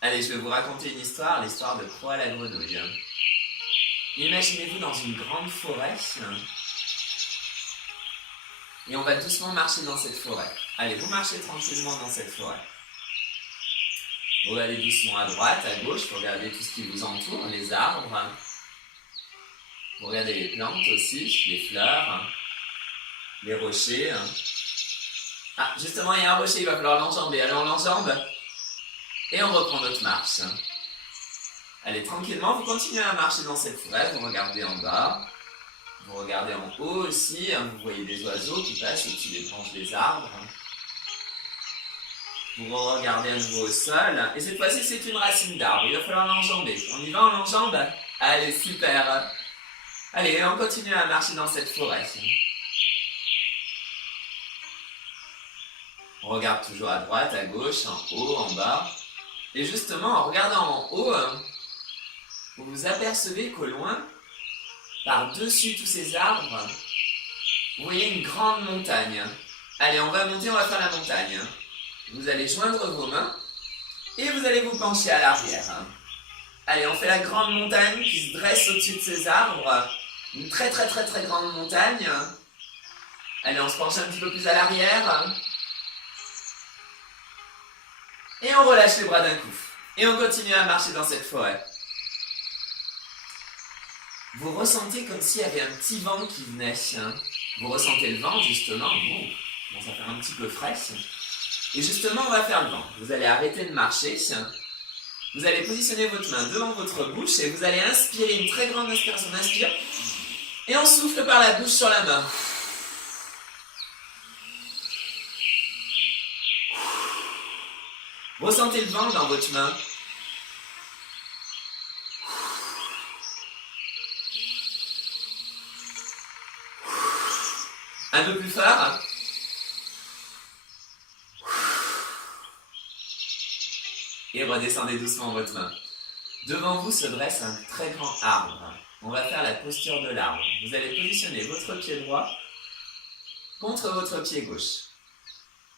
Allez, je vais vous raconter une histoire, l'histoire de Croix la grenouille. Imaginez-vous dans une grande forêt, et on va doucement marcher dans cette forêt. Allez, vous marchez tranquillement dans cette forêt. Vous allez doucement à droite, à gauche, vous regardez tout ce qui vous entoure, les arbres. Vous regardez les plantes aussi, les fleurs, les rochers. Ah, justement, il y a un rocher, il va falloir l'enjamber. Alors on l'enjambe et on reprend notre marche. Allez, tranquillement, vous continuez à marcher dans cette forêt, vous regardez en bas, vous regardez en haut aussi, vous voyez des oiseaux qui passent au-dessus des branches des arbres. Vous regardez à nouveau au sol, et cette fois-ci c'est une racine d'arbre, il va falloir l'enjamber. On y va, on l'enjambe? Allez, super! Allez, on continue à marcher dans cette forêt. On regarde toujours à droite, à gauche, en haut, en bas. Et justement, en regardant en haut, vous vous apercevez qu'au loin, par-dessus tous ces arbres, vous voyez une grande montagne. Allez, on va monter, on va faire la montagne. Vous allez joindre vos mains et vous allez vous pencher à l'arrière. Allez, on fait la grande montagne qui se dresse au-dessus de ces arbres. Une très très très très grande montagne. Allez, on se penche un petit peu plus à l'arrière. Et on relâche les bras d'un coup. Et on continue à marcher dans cette forêt. Vous ressentez comme s'il y avait un petit vent qui venait. Vous ressentez le vent, justement. Bon, ça fait un petit peu frais. Et justement, on va faire le vent. Vous allez arrêter de marcher. Vous allez positionner votre main devant votre bouche et vous allez inspirer une très grande inspiration. On inspire. Et on souffle par la bouche sur la main. Ressentez le vent dans votre main. Un peu plus fort. Et redescendez doucement votre main. Devant vous se dresse un très grand arbre. On va faire la posture de l'arbre. Vous allez positionner votre pied droit contre votre pied gauche.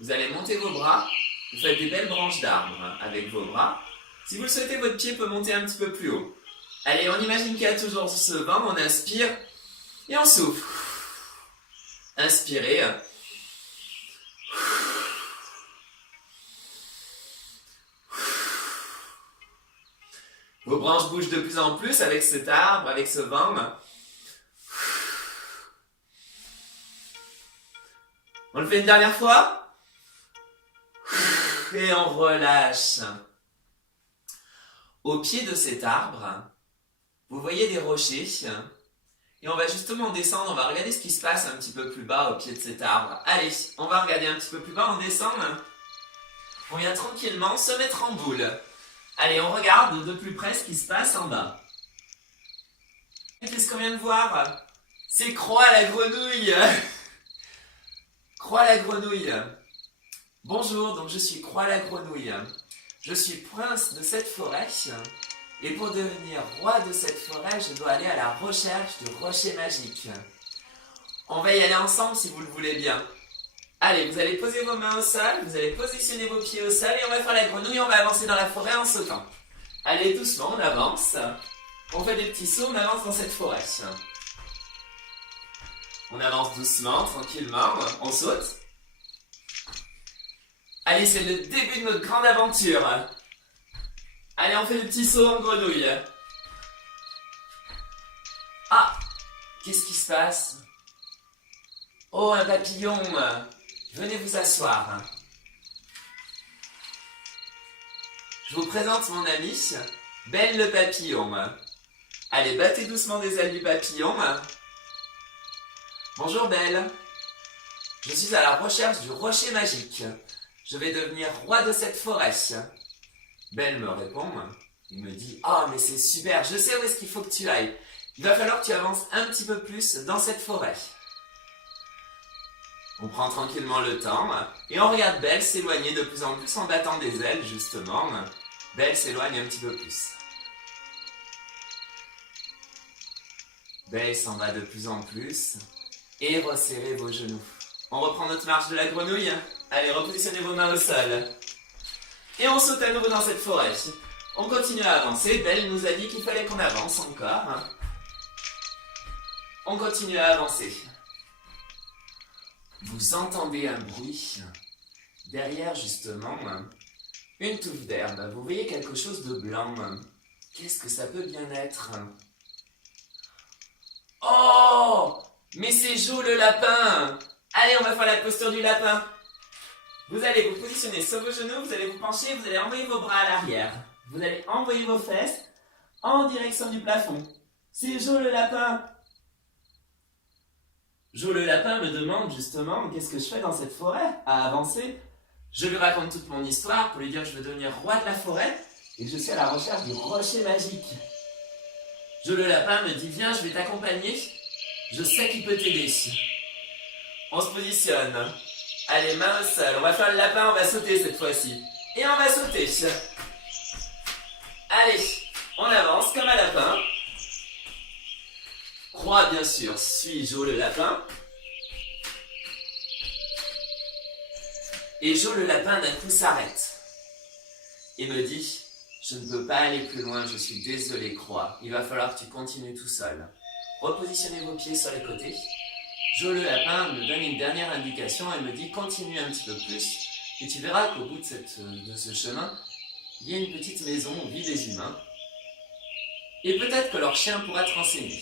Vous allez monter vos bras. Vous faites des belles branches d'arbre avec vos bras. Si vous le souhaitez, votre pied peut monter un petit peu plus haut. Allez, on imagine qu'il y a toujours ce vent. On inspire et on souffle. Inspirez. Vos branches bougent de plus en plus avec cet arbre, avec ce vent. On le fait une dernière fois. Et on relâche. Au pied de cet arbre, vous voyez des rochers. Et on va justement descendre, on va regarder ce qui se passe un petit peu plus bas au pied de cet arbre. Allez, on va regarder un petit peu plus bas, on descend. On vient tranquillement se mettre en boule. Allez, on regarde de plus près ce qui se passe en bas. Qu'est-ce qu'on vient de voir? C'est Croix la grenouille. Croix la grenouille. Bonjour, donc je suis Croix la grenouille. Je suis prince de cette forêt. Et pour devenir roi de cette forêt, je dois aller à la recherche de rochers magiques. On va y aller ensemble si vous le voulez bien. Allez, vous allez poser vos mains au sol, vous allez positionner vos pieds au sol et on va faire la grenouille, on va avancer dans la forêt en sautant. Allez, doucement, on avance. On fait des petits sauts, on avance dans cette forêt. On avance doucement, tranquillement, on saute. Allez, c'est le début de notre grande aventure. Allez, on fait des petits sauts en grenouille. Ah, qu'est-ce qui se passe? Oh, un papillon. Venez vous asseoir. Je vous présente mon ami, Belle le papillon. Allez, battez doucement des ailes du papillon. Bonjour Belle. Je suis à la recherche du rocher magique. Je vais devenir roi de cette forêt. Belle me répond. Il me dit « Oh, mais c'est super, je sais où est-ce qu'il faut que tu ailles. Il va falloir que tu avances un petit peu plus dans cette forêt. » On prend tranquillement le temps et on regarde Belle s'éloigner de plus en plus en battant des ailes, justement. Belle s'éloigne un petit peu plus. Belle s'en va de plus en plus et resserrez vos genoux. On reprend notre marche de la grenouille. Allez, repositionnez vos mains au sol. Et on saute à nouveau dans cette forêt. On continue à avancer. Belle nous a dit qu'il fallait qu'on avance encore. On continue à avancer. Vous entendez un bruit. Derrière, justement, une touffe d'herbe. Vous voyez quelque chose de blanc. Qu'est-ce que ça peut bien être? Oh! Mais c'est Jo le lapin! Allez, on va faire la posture du lapin. Vous allez vous positionner sur vos genoux, vous allez vous pencher, vous allez envoyer vos bras à l'arrière. Vous allez envoyer vos fesses en direction du plafond. C'est Jo le lapin. Jo le lapin me demande justement qu'est-ce que je fais dans cette forêt à avancer. Je lui raconte toute mon histoire pour lui dire que je veux devenir roi de la forêt et que je suis à la recherche du rocher magique. Jo le lapin me dit viens, je vais t'accompagner, je sais qu'il peut t'aider. On se positionne. Allez, main au sol, on va faire le lapin, on va sauter cette fois-ci. Et on va sauter. Allez, on avance comme un lapin. Croix, bien sûr, suis Jo le lapin. Et Jo le lapin d'un coup s'arrête. Et me dit, je ne peux pas aller plus loin, je suis désolé Croix. Il va falloir que tu continues tout seul. Repositionnez vos pieds sur les côtés. Jo le lapin me donne une dernière indication, elle me dit continue un petit peu plus et tu verras qu'au bout de ce chemin, il y a une petite maison où vivent des humains et peut-être que leur chien pourra te renseigner.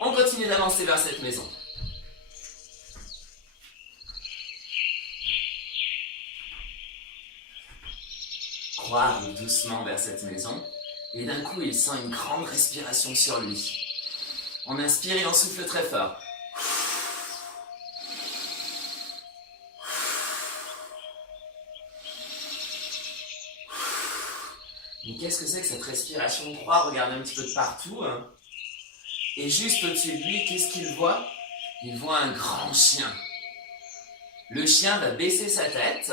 On continue d'avancer vers cette maison. Croix arrive doucement vers cette maison et d'un coup il sent une grande respiration sur lui. On inspire et on souffle très fort. Mais qu'est-ce que c'est que cette respiration? Croix regarde un petit peu de partout. Et juste au-dessus de lui, qu'est-ce qu'il voit? Il voit un grand chien. Le chien va baisser sa tête.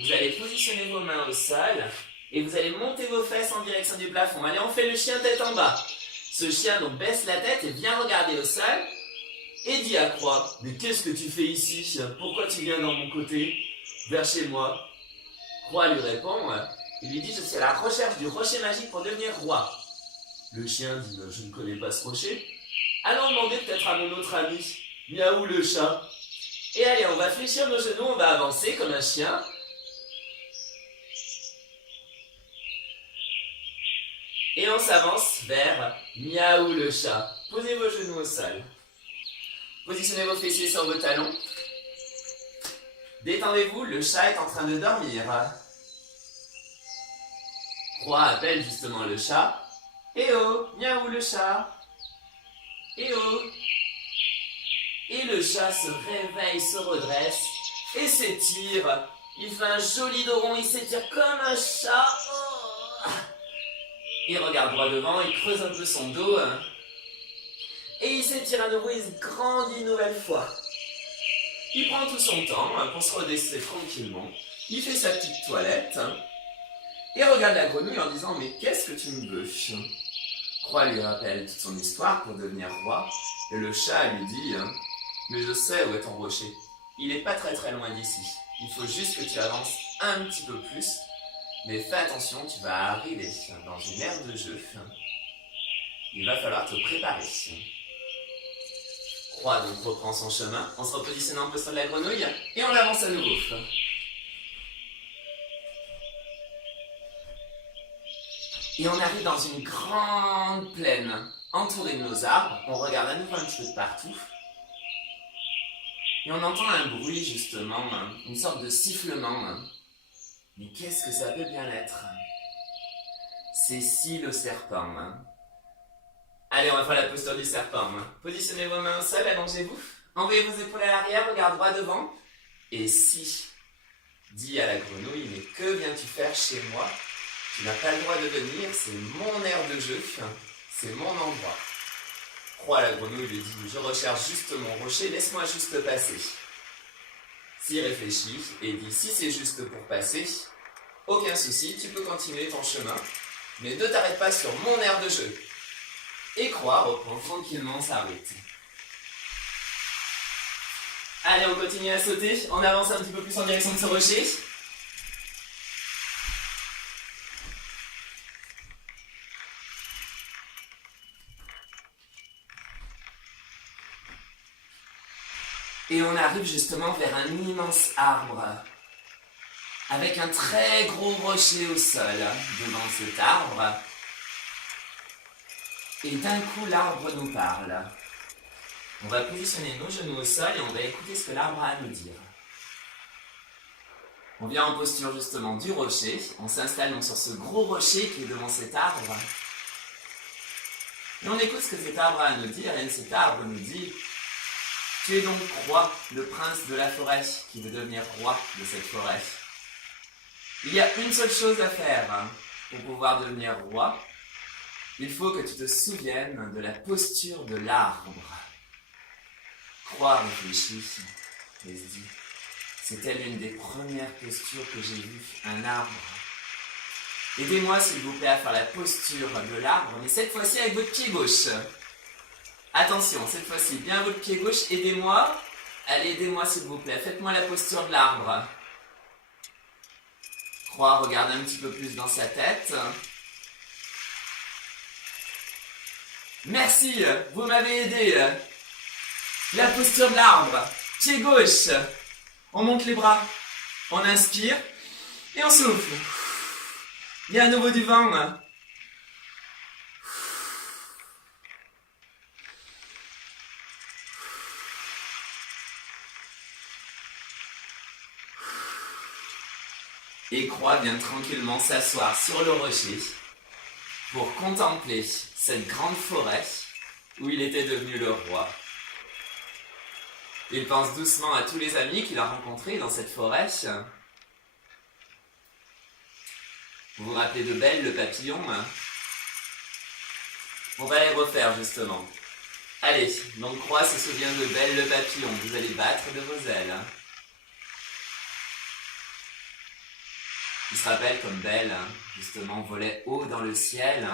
Vous allez positionner vos mains au sol. Et vous allez monter vos fesses en direction du plafond. Allez, on fait le chien tête en bas. Ce chien donc baisse la tête et vient regarder au sol. Et dit à Croix, mais qu'est-ce que tu fais ici? Pourquoi tu viens dans mon côté? Vers chez moi. Croix lui répond... Il lui dit, je suis à la recherche du rocher magique pour devenir roi. Le chien dit, je ne connais pas ce rocher. Allons demander peut-être à mon autre ami, Miaou le chat. Et allez, on va fléchir nos genoux, on va avancer comme un chien. Et on s'avance vers Miaou le chat. Posez vos genoux au sol. Positionnez vos fessiers sur vos talons. Détendez-vous, le chat est en train de dormir. Croix appelle justement le chat. Eh oh, miaou le chat. Eh oh. Et le chat se réveille, se redresse et s'étire. Il fait un joli dos rond, il s'étire comme un chat. Oh. Il regarde droit devant, il creuse un peu son dos. Et il s'étire à nouveau, il se grandit une nouvelle fois. Il prend tout son temps pour se redresser tranquillement. Il fait sa petite toilette. Et regarde la grenouille en disant « Mais qu'est-ce que tu me veux ?» Croix lui rappelle toute son histoire pour devenir roi. Et le chat lui dit « Mais je sais où est ton rocher. Il n'est pas très loin d'ici. Il faut juste que tu avances un petit peu plus. Mais fais attention, tu vas arriver dans une aire de jeu. Il va falloir te préparer. » Croix donc reprend son chemin en se repositionnant un peu sur la grenouille. Et on avance à nouveau. Et on arrive dans une grande plaine, entourée de nos arbres. On regarde à nouveau un petit peu de partout. Et on entend un bruit, justement, une sorte de sifflement. Mais qu'est-ce que ça peut bien être? C'est Si le serpent. Allez, on va faire la posture du serpent. Positionnez vos mains au sol, allongez-vous. Envoyez vos épaules à l'arrière, regardez droit devant. Et Si dit à la grenouille, mais que viens-tu faire chez moi? Tu n'as pas le droit de venir, c'est mon aire de jeu, c'est mon endroit. Croix la grenouille lui dit, je recherche juste mon rocher, laisse-moi juste passer. Si réfléchit et dit, si c'est juste pour passer, aucun souci, tu peux continuer ton chemin, mais ne t'arrête pas sur mon aire de jeu. Et Croix reprend tranquillement sa route. Allez, on continue à sauter, on avance un petit peu plus en direction de ce rocher. Et on arrive justement vers un immense arbre, avec un très gros rocher au sol devant cet arbre. Et d'un coup, l'arbre nous parle. On va positionner nos genoux au sol et on va écouter ce que l'arbre a à nous dire. On vient en posture justement du rocher. On s'installe donc sur ce gros rocher qui est devant cet arbre. Et on écoute ce que cet arbre a à nous dire. Et cet arbre nous dit: tu es donc roi, le prince de la forêt, qui veut devenir roi de cette forêt. Il y a une seule chose à faire pour pouvoir devenir roi. Il faut que tu te souviennes de la posture de l'arbre. Croix réfléchit et se dit: c'était l'une des premières postures que j'ai vues, un arbre. Aidez-moi s'il vous plaît à faire la posture de l'arbre, mais cette fois-ci avec votre pied gauche. Attention, cette fois-ci, bien votre pied gauche, aidez-moi. Allez, aidez-moi s'il vous plaît, faites-moi la posture de l'arbre. Croix regarde un petit peu plus dans sa tête. Merci, vous m'avez aidé. La posture de l'arbre, pied gauche. On monte les bras, on inspire et on souffle. Il y a à nouveau du vent. Et Croix vient tranquillement s'asseoir sur le rocher pour contempler cette grande forêt où il était devenu le roi. Il pense doucement à tous les amis qu'il a rencontrés dans cette forêt. Vous vous rappelez de Belle, le papillon? On va les refaire justement. Allez, donc Croix se souvient de Belle, le papillon. Vous allez battre de vos ailes. Il se rappelle comme Belle, justement, volait haut dans le ciel.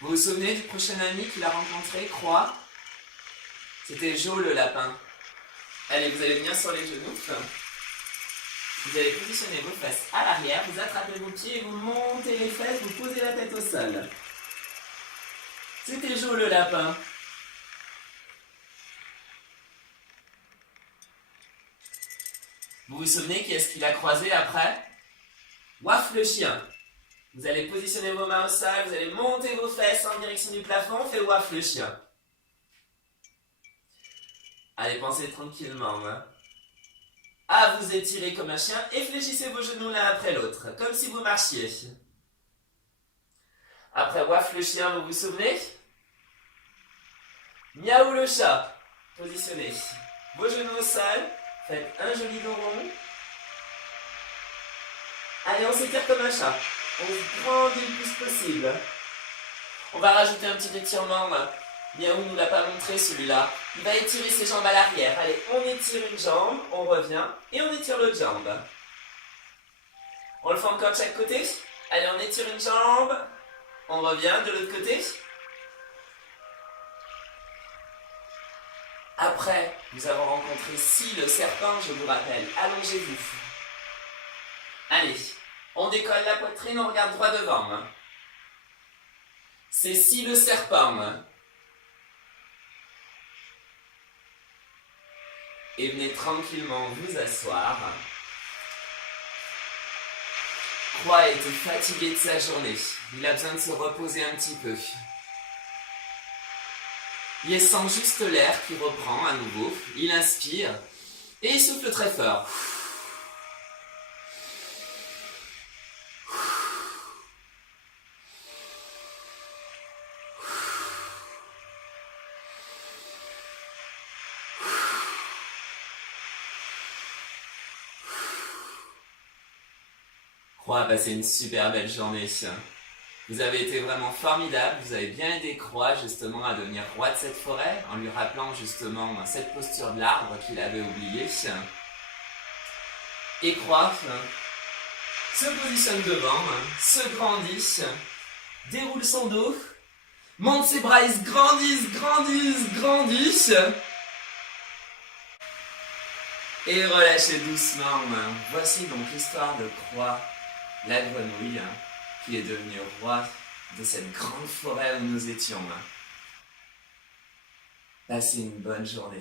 Vous vous souvenez du prochain ami qu'il a rencontré, Croix? C'était Jo le lapin. Allez, vous allez venir sur les genoux. Vous allez positionner vos fesses à l'arrière, vous attrapez vos pieds, vous montez les fesses, vous posez la tête au sol. C'était Jo le lapin. Vous vous souvenez qui est-ce qu'il a croisé après? Waf le chien. Vous allez positionner vos mains au sol, vous allez monter vos fesses en direction du plafond, on fait Waf le chien. Allez, pensez tranquillement. À vous étirer comme un chien et fléchissez vos genoux l'un après l'autre, comme si vous marchiez. Après Waf le chien, vous vous souvenez? Miaou le chat. Positionnez vos genoux au sol, faites un joli dos rond. Allez, on s'étire comme un chat. On se grandit le plus possible. On va rajouter un petit étirement. Miaou ne nous l'a pas montré celui-là. Il va étirer ses jambes à l'arrière. Allez, on étire une jambe, on revient et on étire l'autre jambe. On le fait encore de chaque côté. Allez, on étire une jambe, on revient de l'autre côté. Après nous avons rencontré Si le serpent, je vous rappelle, allongez-vous. Allez, on décolle la poitrine, on regarde droit devant. C'est Si le serpent. Et venez tranquillement vous asseoir. Croix était fatigué de sa journée. Il a besoin de se reposer un petit peu. Il sent juste l'air qui reprend à nouveau. Il inspire et il souffle très fort. Croix a passé une super belle journée. Vous avez été vraiment formidable, vous avez bien aidé Croix justement à devenir roi de cette forêt en lui rappelant justement cette posture de l'arbre qu'il avait oubliée. Et Croix se positionne devant, se grandit, déroule son dos, monte ses bras, ils se grandissent. Et relâchez doucement. Voici donc l'histoire de Croix, la grenouille, qui est devenue roi de cette grande forêt où nous étions. Passez une bonne journée.